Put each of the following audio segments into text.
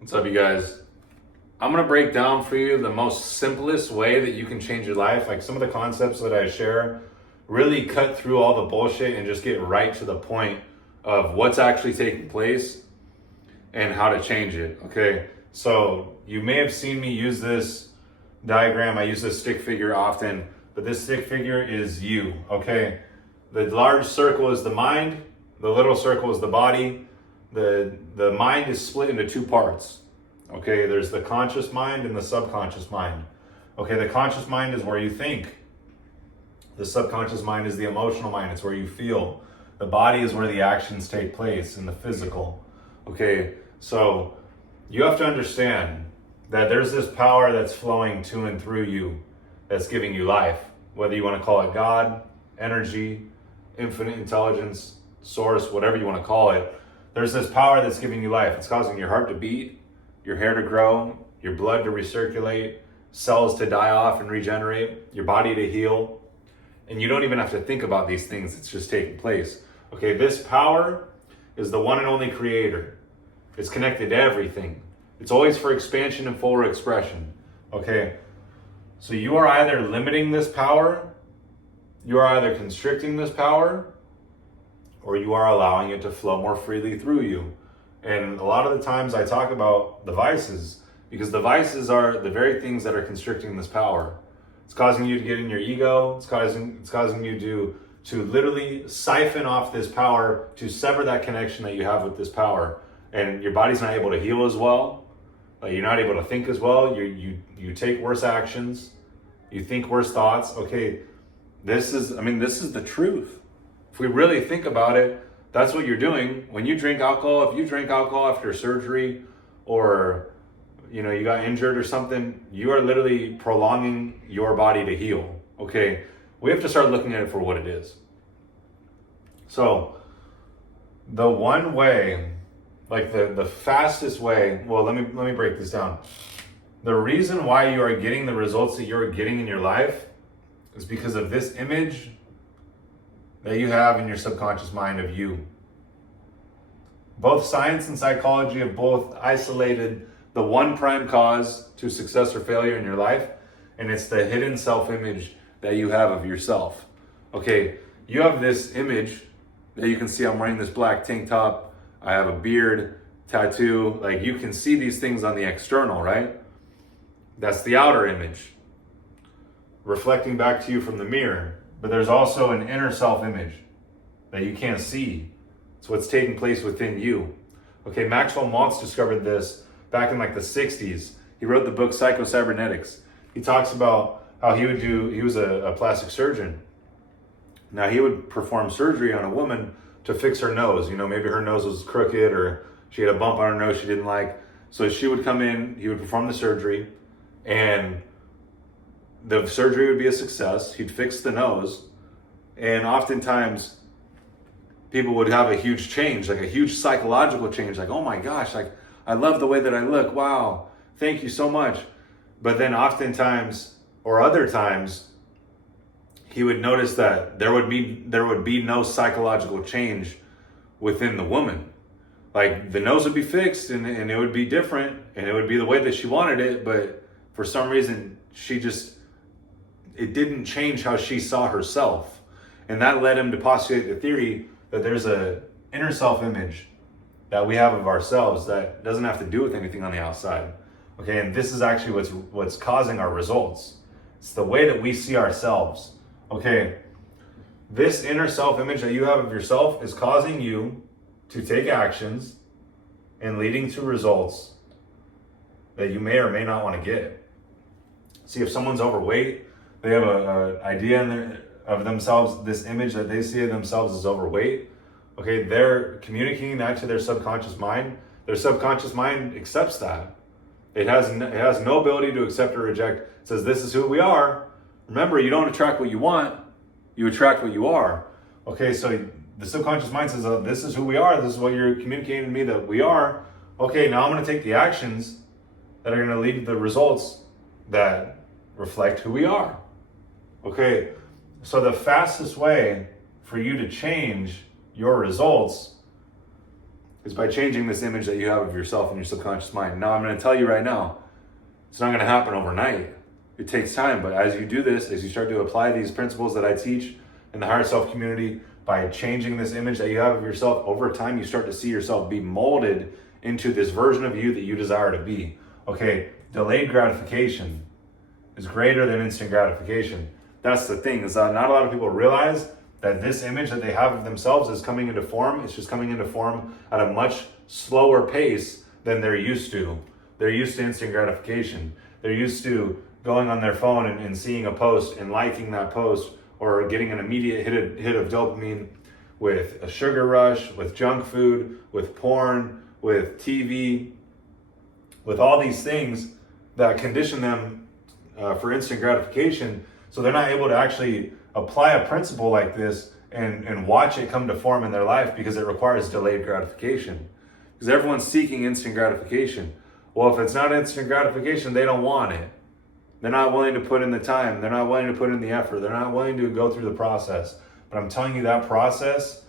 What's up, you guys? I'm gonna break down for you the most simplest way that you can change your life. Like some of the concepts that I share really cut through all the bullshit and just get right to the point of what's actually taking place and how to change it. Okay, so you may have seen me use this diagram. I use this stick figure often, but this stick figure is you. Okay, the large circle is the mind, the little circle is the body. The mind is split into two parts. Okay, there's the conscious mind and the subconscious mind. Okay, the conscious mind is where you think. The subconscious mind is the emotional mind. It's where you feel. The body is where the actions take place in the physical. Okay, so you have to understand that there's this power that's flowing to and through you that's giving you life. Whether you want to call it God, energy, infinite intelligence, source, whatever you want to call it. There's this power that's giving you life. It's causing your heart to beat, your hair to grow, your blood to recirculate, cells to die off and regenerate, your body to heal. And you don't even have to think about these things. It's just taking place. Okay, this power is the one and only creator. It's connected to everything. It's always for expansion and full expression. Okay, so you are either limiting this power, you are either constricting this power, or you are allowing it to flow more freely through you. And a lot of the times I talk about the vices, because the vices are the very things that are constricting this power. It's causing you to get in your ego. It's causing you to literally siphon off this power, to sever that connection that you have with this power. And your body's not able to heal as well. Like you're not able to think as well. You take worse actions. You think worse thoughts. Okay, this is the truth. If we really think about it, that's what you're doing. When you drink alcohol, if you drink alcohol after surgery or you got injured or something, you are literally prolonging your body to heal. Okay, we have to start looking at it for what it is. So the one way, like the fastest way, well, let me break this down. The reason why you are getting the results that you're getting in your life is because of this image that you have in your subconscious mind of you. Both science and psychology have both isolated the one prime cause to success or failure in your life, and it's the hidden self-image that you have of yourself. Okay, you have this image that you can see. I'm wearing this black tank top. I have a beard, tattoo. Like you can see these things on the external, right? That's the outer image, reflecting back to you from the mirror. But there's also an inner self-image that you can't see. It's what's taking place within you. Okay, Maxwell Maltz discovered this back in like the 60s. He wrote the book Psycho-Cybernetics. He talks about how he was a plastic surgeon. Now he would perform surgery on a woman to fix her nose. Maybe her nose was crooked or she had a bump on her nose she didn't like. So she would come in, he would perform the surgery, and the surgery would be a success. He'd fix the nose. And oftentimes people would have a huge change, like a huge psychological change. Like, oh my gosh, like I love the way that I look. Wow, thank you so much. But then oftentimes, or other times, he would notice that there would be no psychological change within the woman. Like the nose would be fixed and it would be different and it would be the way that she wanted it. But for some reason, it didn't change how she saw herself. And that led him to postulate the theory that there's a inner self-image that we have of ourselves that doesn't have to do with anything on the outside. Okay, and this is actually what's causing our results. It's the way that we see ourselves. Okay, this inner self-image that you have of yourself is causing you to take actions and leading to results that you may or may not want to get. See, if someone's overweight, they have an idea of themselves, this image that they see of themselves as overweight. Okay, they're communicating that to their subconscious mind. Their subconscious mind accepts that. It has no ability to accept or reject. It says, this is who we are. Remember, you don't attract what you want, you attract what you are. Okay, so the subconscious mind says, oh, this is who we are. This is what you're communicating to me that we are. Okay, now I'm going to take the actions that are going to lead to the results that reflect who we are. Okay, so the fastest way for you to change your results is by changing this image that you have of yourself in your subconscious mind. Now, I'm going to tell you right now, it's not going to happen overnight. It takes time, but as you do this, as you start to apply these principles that I teach in the Higher Self community, by changing this image that you have of yourself, over time, you start to see yourself be molded into this version of you that you desire to be. Okay, delayed gratification is greater than instant gratification. That's the thing, is that not a lot of people realize that this image that they have of themselves is coming into form. It's just coming into form at a much slower pace than they're used to. They're used to instant gratification. They're used to going on their phone and seeing a post and liking that post, or getting an immediate hit of dopamine with a sugar rush, with junk food, with porn, with TV, with all these things that condition them for instant gratification. So they're not able to actually apply a principle like this and watch it come to form in their life, because it requires delayed gratification. Because everyone's seeking instant gratification. Well, if it's not instant gratification, they don't want it. They're not willing to put in the time. They're not willing to put in the effort. They're not willing to go through the process. But I'm telling you, that process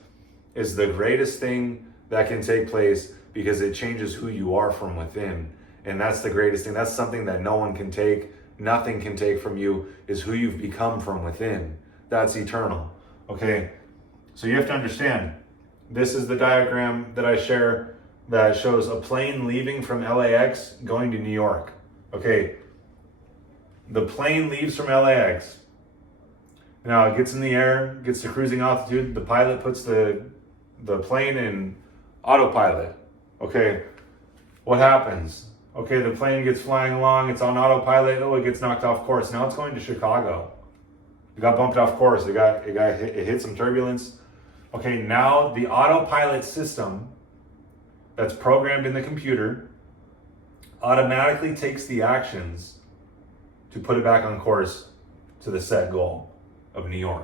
is the greatest thing that can take place, because it changes who you are from within. And that's the greatest thing. That's something that no one can take, nothing can take from you, is who you've become from within. That's eternal. Okay, so you have to understand, this is the diagram that I share that shows a plane leaving from LAX going to New York. Okay, the plane leaves from LAX. Now it gets in the air, gets to cruising altitude. The pilot puts the plane in autopilot. Okay, what happens? Okay, the plane gets flying along, it's on autopilot, oh, it gets knocked off course. Now it's going to Chicago. It got bumped off course, it hit some turbulence. Okay, now the autopilot system that's programmed in the computer automatically takes the actions to put it back on course to the set goal of New York.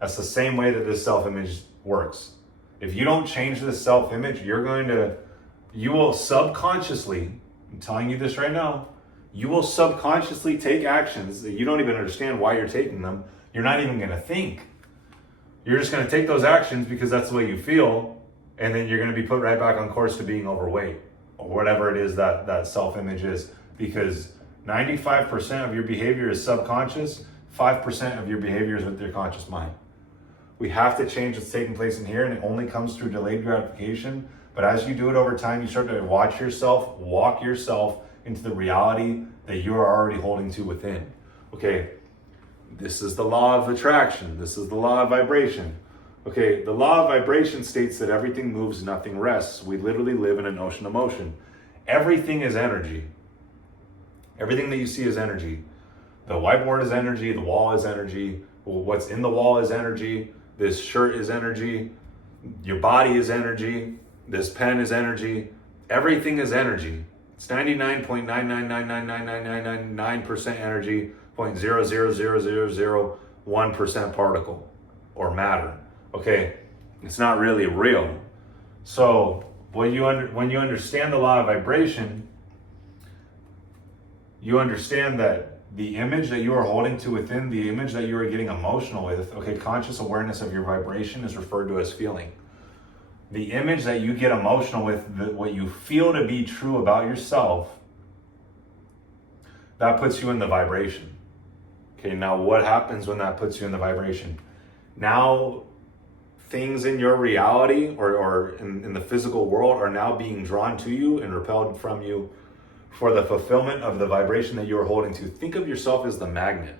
That's the same way that this self-image works. If you don't change this self-image, you will subconsciously, I'm telling you this right now, you will subconsciously take actions that you don't even understand why you're taking them. You're not even going to think. You're just going to take those actions because that's the way you feel, and then you're going to be put right back on course to being overweight, or whatever it is that self-image is, because 95% of your behavior is subconscious, 5% of your behavior is with your conscious mind. We have to change what's taking place in here, and it only comes through delayed gratification. But as you do it over time, you start to watch yourself, walk yourself into the reality that you are already holding to within. Okay, this is the law of attraction. This is the law of vibration. Okay, the law of vibration states that everything moves, nothing rests. We literally live in an ocean of motion. Everything is energy. Everything that you see is energy. The whiteboard is energy, the wall is energy, what's in the wall is energy, this shirt is energy, your body is energy, this pen is energy, everything is energy. It's 99.9999999% energy, 0.00001% particle or matter. Okay, it's not really real. So when you understand the law of vibration, you understand that the image that you are holding to within, the image that you are getting emotional with, okay, conscious awareness of your vibration is referred to as feeling. The image that you get emotional with, what you feel to be true about yourself, that puts you in the vibration. Okay, now what happens when that puts you in the vibration? Now things in your reality or in the physical world are now being drawn to you and repelled from you for the fulfillment of the vibration that you are holding to. Think of yourself as the magnet.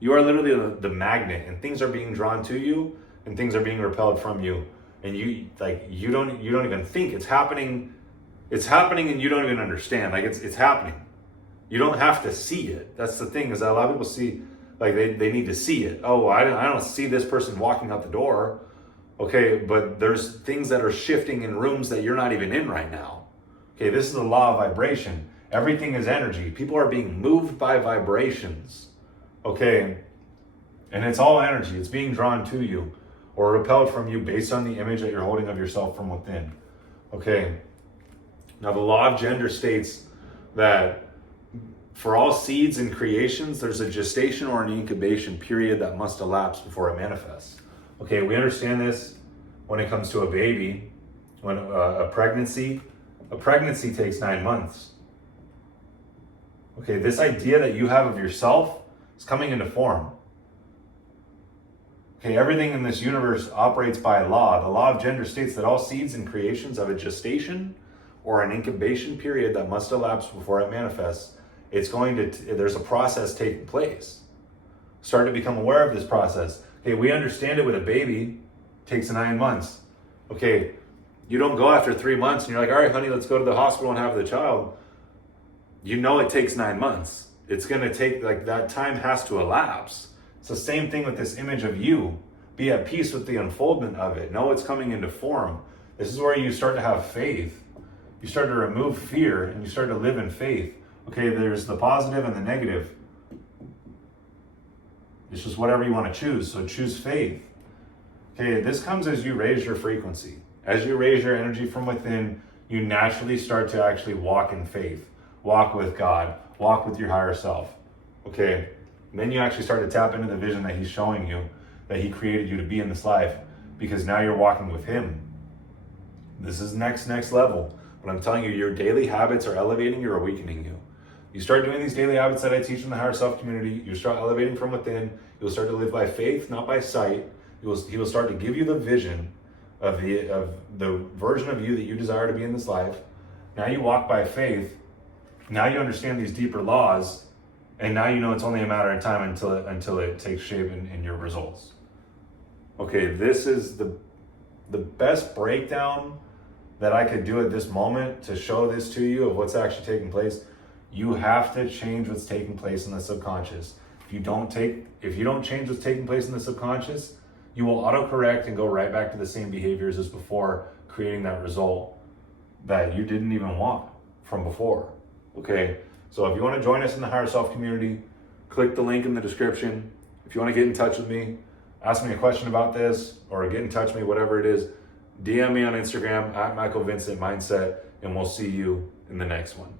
You are literally the magnet, and things are being drawn to you and things are being repelled from you. And you don't even think it's happening. It's happening and you don't even understand. Like it's happening. You don't have to see it. That's the thing, is that a lot of people see, like they need to see it. Oh, I don't see this person walking out the door. Okay, but there's things that are shifting in rooms that you're not even in right now. Okay, this is the law of vibration. Everything is energy. People are being moved by vibrations. Okay, and it's all energy. It's being drawn to you or repelled from you based on the image that you're holding of yourself from within. Okay, now the law of gender states that for all seeds and creations, there's a gestation or an incubation period that must elapse before it manifests. Okay, we understand this when it comes to a baby. when a pregnancy takes 9 months. Okay, this idea that you have of yourself is coming into form. Okay, everything in this universe operates by a law. The law of gender states that all seeds and creations have a gestation or an incubation period that must elapse before it manifests. There's a process taking place. Start to become aware of this process. Okay, we understand it with a baby, takes 9 months. Okay, you don't go after 3 months and you're like, all right, honey, let's go to the hospital and have the child. You know it takes 9 months. It's gonna take, like, that time has to elapse. It's the same thing with this image of you. Be at peace with the unfoldment of it. Know it's coming into form. This is where you start to have faith. You start to remove fear and you start to live in faith. Okay, there's the positive and the negative. It's just whatever you want to choose. So choose faith. Okay, this comes as you raise your frequency. As you raise your energy from within, you naturally start to actually walk in faith. Walk with God. Walk with your higher self. Okay, and then you actually start to tap into the vision that he's showing you, that he created you to be in this life, because now you're walking with him. This is next level. But I'm telling you, your daily habits are elevating you or weakening you. You start doing these daily habits that I teach in the Higher Self community, you start elevating from within, you'll start to live by faith, not by sight. He will start to give you the vision of the version of you that you desire to be in this life. Now you walk by faith. Now you understand these deeper laws, and now you know it's only a matter of time until it takes shape in your results. Okay, this is the best breakdown that I could do at this moment to show this to you of what's actually taking place. You have to change what's taking place in the subconscious. If you don't change what's taking place in the subconscious, you will autocorrect and go right back to the same behaviors as before, creating that result that you didn't even want from before. Okay, so if you want to join us in the Higher Self community, click the link in the description. If you want to get in touch with me, ask me a question about this, or get in touch with me, whatever it is, DM me on Instagram at Michael Vincent Mindset, and we'll see you in the next one.